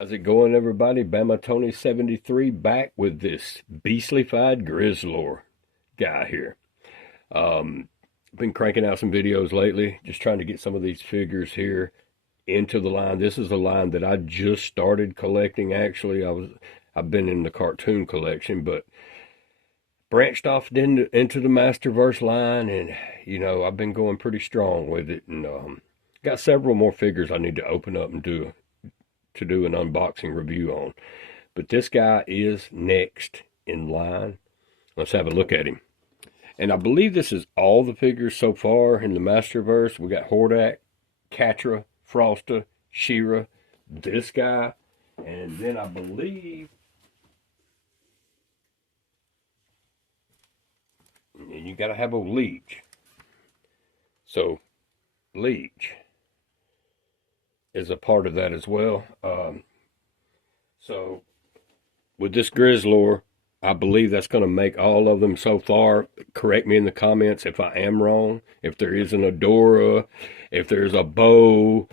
How's it going, everybody? Bama Tony 73 back with this beastly-fied Grizzlor guy here. Been cranking out some videos lately, just trying to get some of these figures here into the line. This is a line that I just started collecting. Actually, I've been in the cartoon collection, but branched off into the Masterverse line, and I've been going pretty strong with it, and got several more figures I need to open up and do an unboxing review on. But this guy is next in line. Let's have a look at him. And I believe this is all the figures so far in the Masterverse. We got Hordak, Catra, Frosta, She-Ra, this guy, and then I believe, and you got to have a Leech. So Leech is a part of that as well. So with this Grizzlor, I believe that's going to make all of them so far. Correct me in the comments if I am wrong. If there is an Adora, if there's a Bow,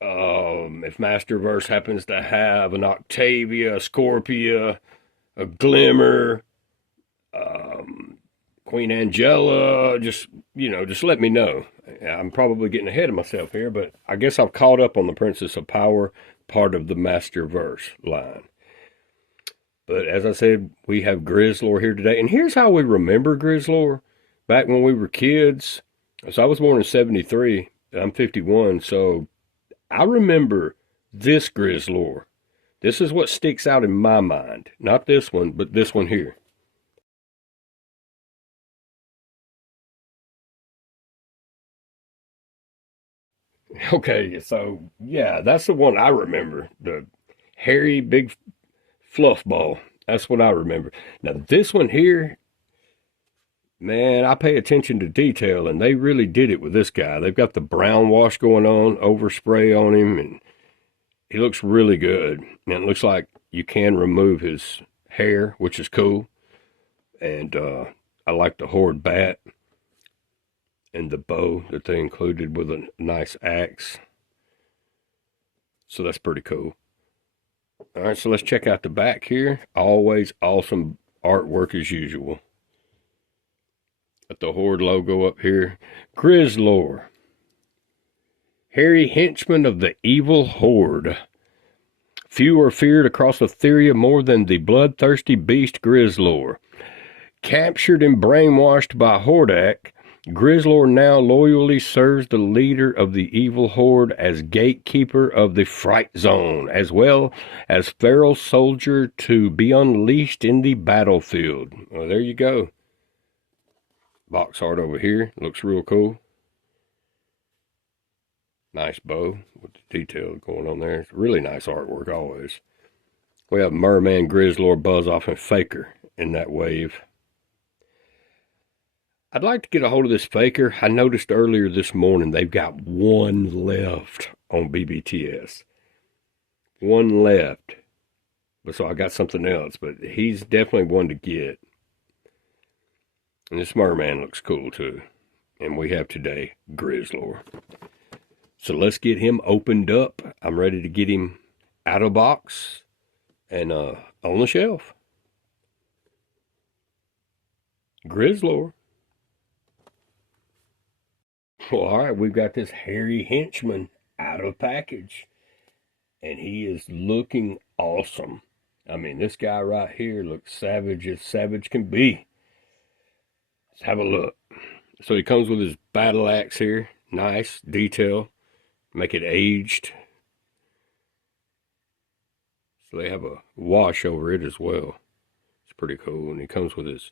if Masterverse happens to have an Octavia, a Scorpia, a Glimmer, Queen Angela, just let me know. I'm probably getting ahead of myself here, but I guess I've caught up on the Princess of Power part of the Masterverse line. But as I said, we have Grizzlor here today. And here's how we remember Grizzlor. Back when we were kids, so I was born in 73, I'm 51, so I remember this Grizzlor. This is what sticks out in my mind. Not this one, but this one here. Okay, so yeah, that's the one I remember. The hairy, big fluff ball. That's what I remember. Now, this one here, man, I pay attention to detail, and they really did it with this guy. They've got the brown wash going on, overspray on him, and he looks really good. And it looks like you can remove his hair, which is cool. And I like the Horde bat and the bow that they included with a nice axe. So that's pretty cool. All right, so let's check out the back here. Always awesome artwork as usual. Got the Horde logo up here. Grizzlor. Hairy henchman of the evil Horde. Few are feared across Etheria more than the bloodthirsty beast Grizzlor. Captured and brainwashed by Hordak, Grizzlor now loyally serves the leader of the evil horde as gatekeeper of the Fright Zone, as well as feral soldier to be unleashed in the battlefield. Well, there you go. Box art over here. Looks real cool. Nice bow with the detail going on there. It's really nice artwork always. We have Merman, Grizzlor, Buzz-Off, and Faker in that wave. I'd like to get a hold of this Faker. I noticed earlier this morning they've got one left on BBTS. One left. So I got something else, but he's definitely one to get. And this Merman looks cool too. And we have today Grizzlor. So let's get him opened up. I'm ready to get him out of box and on the shelf. Grizzlor. Well, all right, we've got this hairy henchman out of package, and he is looking awesome. I mean, this guy right here looks savage as savage can be. Let's have a look. So he comes with his battle axe here. Nice detail. Make it aged. So they have a wash over it as well. It's pretty cool. And he comes with his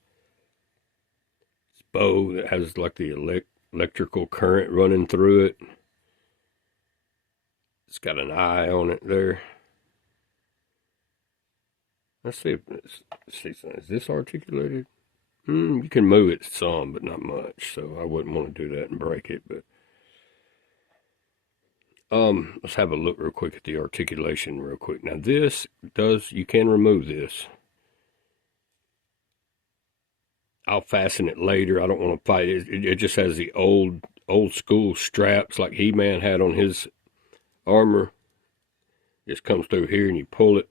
bow that has like the electrical current running through it. It's got an eye on it there. Let's see if is this articulated? You can move it some, but not much. So I wouldn't want to do that and break it. But let's have a look real quick at the articulation real quick. Now this you can remove this. I'll fasten it later. I don't want to fight it. It just has the old school straps like He-Man had on his armor. Just comes through here and you pull it.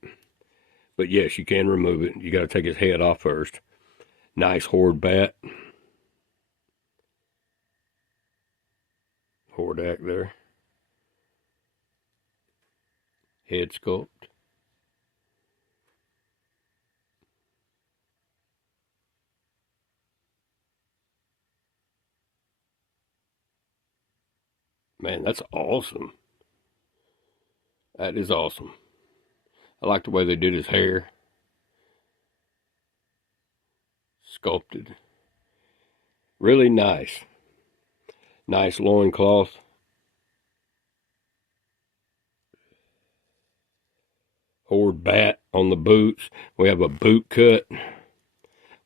But yes, you can remove it. You got to take his head off first. Nice horde bat. Hordak there. Head sculpt. Man, that's awesome. That is awesome. I like the way they did his hair. Sculpted. Really nice. Nice loincloth. Horde bat on the boots. We have a boot cut.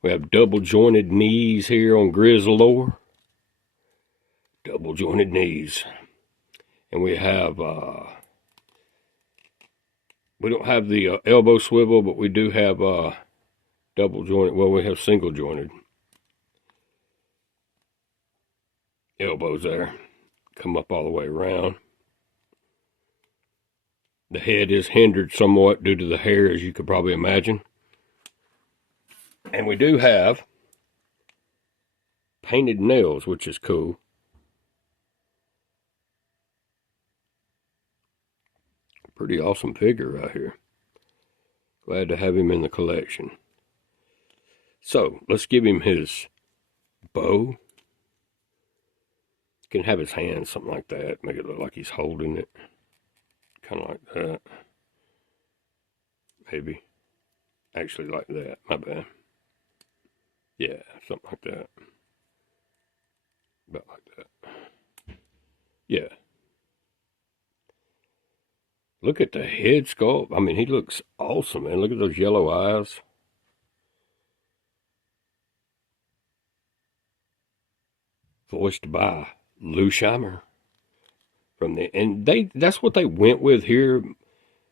We have double jointed knees here on Grizzlor. Double jointed knees. And we have, we don't have the elbow swivel, but we do have double jointed, well, we have single jointed elbows there. Come up all the way around. The head is hindered somewhat due to the hair, as you could probably imagine. And we do have painted nails, which is cool. Pretty awesome figure right here. Glad to have him in the collection. So, let's give him his bow. Can have his hand, something like that. Make it look like he's holding it. Kind of like that. Maybe. Actually like that. My bad. Yeah, something like that. About like that. Yeah. Look at the head sculpt. I mean, he looks awesome, man. Look at those yellow eyes. Voiced by Lou Scheimer. That's what they went with here,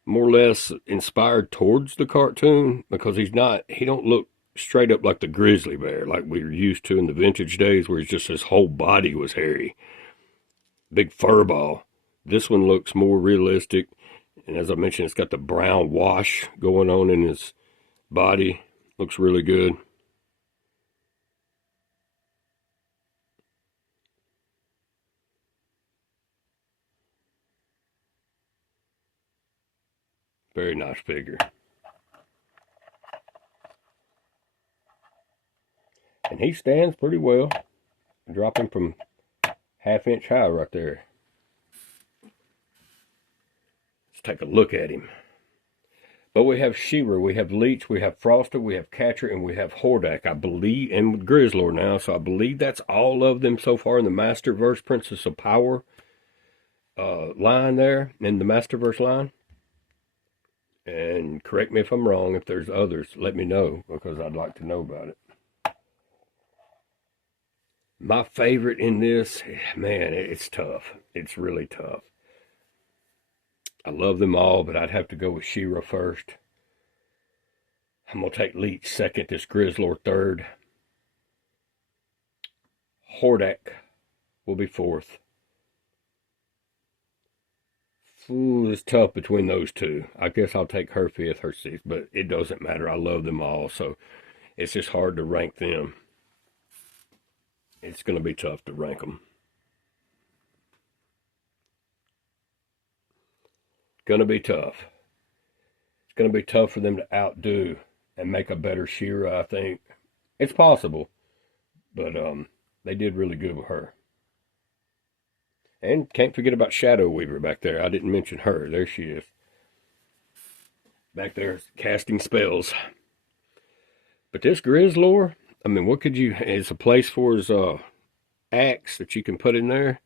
more or less inspired towards the cartoon, because he don't look straight up like the grizzly bear like we were used to in the vintage days, where his whole body was hairy. Big fur ball. This one looks more realistic. And as I mentioned, it's got the brown wash going on in his body. Looks really good. Very nice figure. And he stands pretty well. Dropping from half-inch high right there. Let's take a look at him. But we have She-Ra, we have Leech, we have Froster, we have Catcher, and we have Hordak, I believe, and with Grizzlor now. So I believe that's all of them so far in the Masterverse Princess of Power line there, in the Masterverse line. And correct me if I'm wrong. If there's others, let me know, because I'd like to know about it. My favorite in this, man, it's tough. It's really tough. I love them all, but I'd have to go with She-Ra first. I'm going to take Leech second, this Grizzlor third. Hordak will be fourth. Ooh, it's tough between those two. I guess I'll take her fifth, her sixth, but it doesn't matter. I love them all, so it's just hard to rank them. It's going to be tough to rank them. Going to be tough. It's going to be tough for them to outdo and make a better She-Ra, I think. It's possible, but they did really good with her. And can't forget about Shadow Weaver back there. I didn't mention her. There she is. Back there casting spells. But this Grizzlor, I mean, what could you... It's a place for his axe that you can put in there.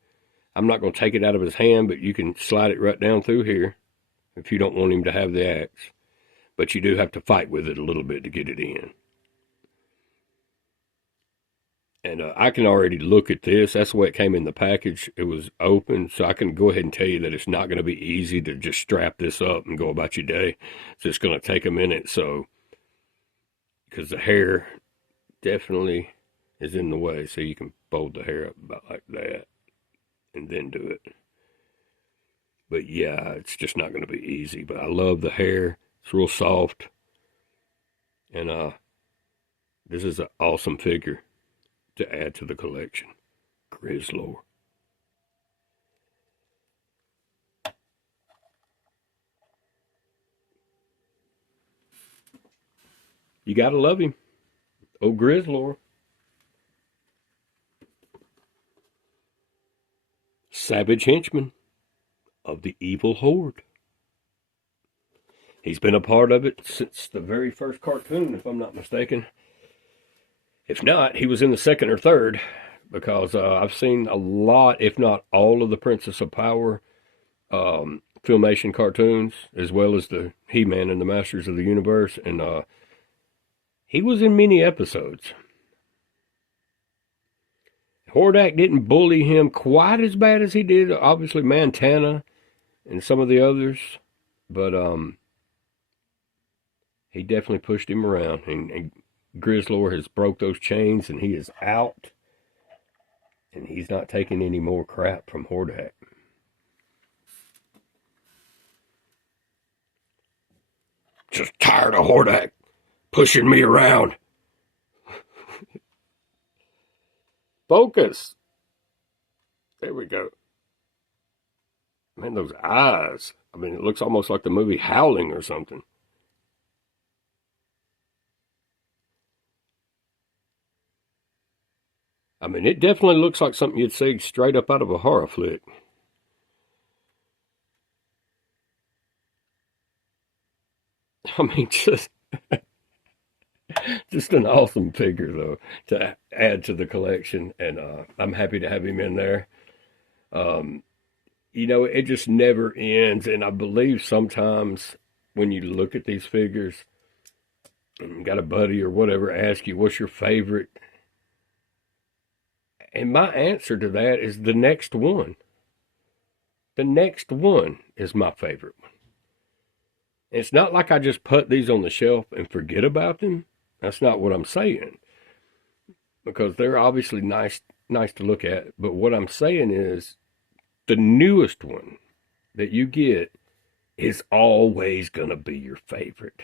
I'm not going to take it out of his hand, but you can slide it right down through here if you don't want him to have the axe. But you do have to fight with it a little bit to get it in. And I can already look at this. That's the way it came in the package. It was open, so I can go ahead and tell you that it's not going to be easy to just strap this up and go about your day. So it's going to take a minute, so... Because the hair definitely is in the way, so you can fold the hair up about like that and then do it. But yeah, it's just not going to be easy. But I love the hair. It's real soft. And this is an awesome figure to add to the collection. Grizzlor. You gotta love him. Oh, Grizzlor. Savage henchman of the evil horde. He's been a part of it since the very first cartoon, if I'm not mistaken. If not, he was in the second or third, because I've seen a lot, if not all, of the Princess of Power Filmation cartoons, as well as the He-Man and the Masters of the Universe, and he was in many episodes. Hordak didn't bully him quite as bad as he did, obviously, Montana and some of the others, but he definitely pushed him around, and Grizzlor has broke those chains, and he is out, and he's not taking any more crap from Hordak. Just tired of Hordak pushing me around. Focus. There we go. Man, those eyes. I mean, it looks almost like the movie Howling or something. I mean, it definitely looks like something you'd see straight up out of a horror flick. I mean, just an awesome figure, though, to add to the collection, and I'm happy to have him in there. You know, it just never ends, and I believe sometimes when you look at these figures, and you got a buddy or whatever ask you, what's your favorite? And my answer to that is the next one. The next one is my favorite one. It's not like I just put these on the shelf and forget about them. That's not what I'm saying. Because they're obviously nice to look at. But what I'm saying is the newest one that you get is always going to be your favorite.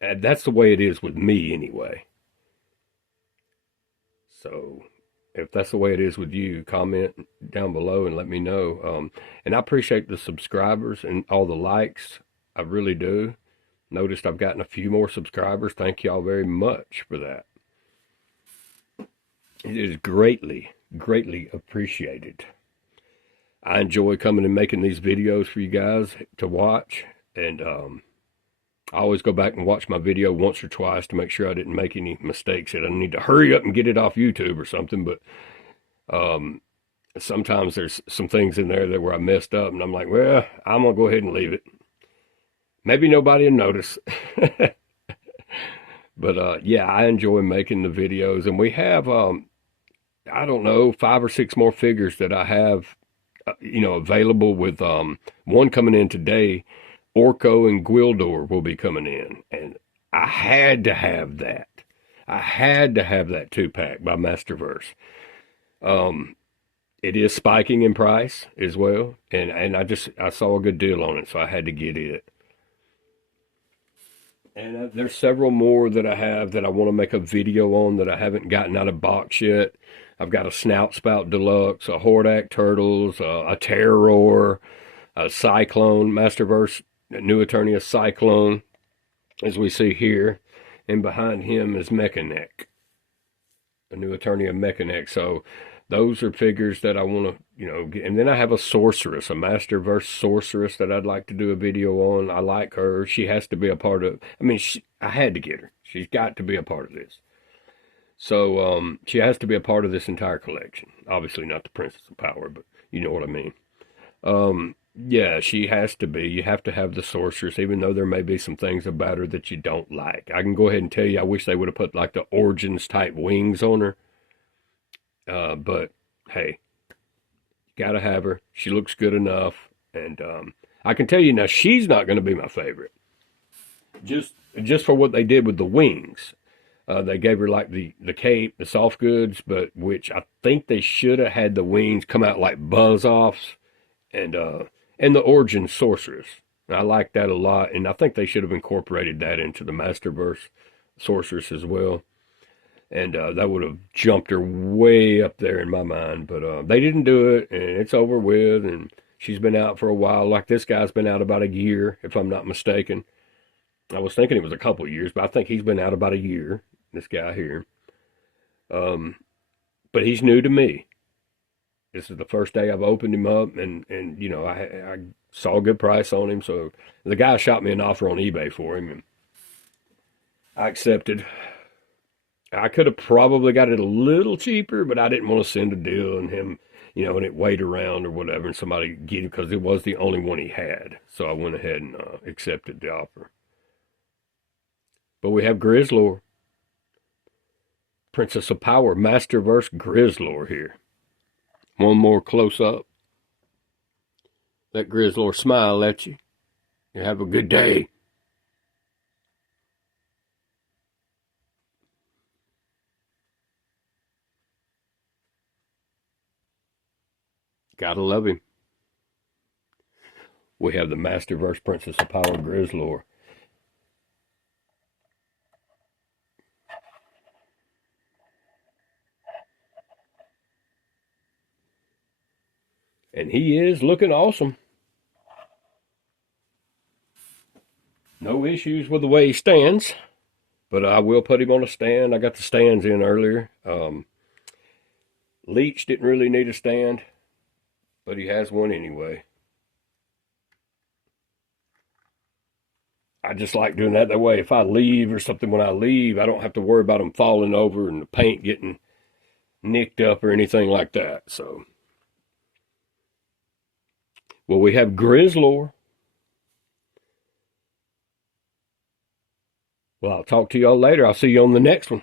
And that's the way it is with me anyway. So if that's the way it is with you, comment down below and let me know. And I appreciate the subscribers and all the likes. I really do. Noticed I've gotten a few more subscribers. Thank y'all very much for that. It is greatly, greatly appreciated. I enjoy coming and making these videos for you guys to watch. And I always go back and watch my video once or twice to make sure I didn't make any mistakes that I need to hurry up and get it off YouTube or something. But sometimes there's some things in there that where I messed up, and I'm like, well, I'm going to go ahead and leave it. Maybe nobody will notice. But yeah, I enjoy making the videos. And we have, I don't know, 5 or 6 more figures that I have, available, with one coming in today. Orko and Gwildor will be coming in, and I had to have that. I had to have that 2-pack by Masterverse. It is spiking in price as well, and I saw a good deal on it, so I had to get it. And there's several more that I have that I want to make a video on that I haven't gotten out of box yet. I've got a Snout Spout Deluxe, a Hordak Turtles, a Terror, a Cyclone, Masterverse New Eternia Cyclone, as we see here, and behind him is Mechaneck, a New Eternia Mechaneck. So those are figures that I want to, get. And then I have a Sorceress, a Masterverse Sorceress that I'd like to do a video on. I like her. She has to be a part of, I had to get her. She's got to be a part of this. So she has to be a part of this entire collection. Obviously not the Princess of Power, but you know what I mean. Yeah, she has to be. You have to have the Sorceress, even though there may be some things about her that you don't like. I can go ahead and tell you, I wish they would have put like the Origins type wings on her. But hey, you gotta have her. She looks good enough. And I can tell you now, she's not going to be my favorite. Just for what they did with the wings. They gave her like the cape, the soft goods, but which I think they should have had the wings come out like buzz offs and the Origin Sorceress. I like that a lot, and I think they should have incorporated that into the Masterverse Sorceress as well. And that would have jumped her way up there in my mind. But they didn't do it, and it's over with, and she's been out for a while. Like this guy's been out about a year, if I'm not mistaken. I was thinking it was a couple years, but I think he's been out about a year, this guy here. But he's new to me. This is the first day I've opened him up, and you know, I saw a good price on him, so the guy shot me an offer on eBay for him, and I accepted. I could have probably got it a little cheaper, but I didn't want to send a deal and him, you know, and it wait around or whatever, and somebody get him because it was the only one he had. So I went ahead and accepted the offer. But we have Grizzlor, Princess of Power, Masterverse Grizzlor here. One more close up. Let Grizzlor smile at you. You have a good day. Gotta love him. We have the Masterverse Princess of Power Grizzlor. And he is looking awesome. No issues with the way he stands, but I will put him on a stand. I got the stands in earlier. Leech didn't really need a stand, but he has one anyway. I just like doing that way. If I leave or something, when I leave, I don't have to worry about them falling over and the paint getting nicked up or anything like that. So, well, we have Grizzlor. Well, I'll talk to y'all later. I'll see you on the next one.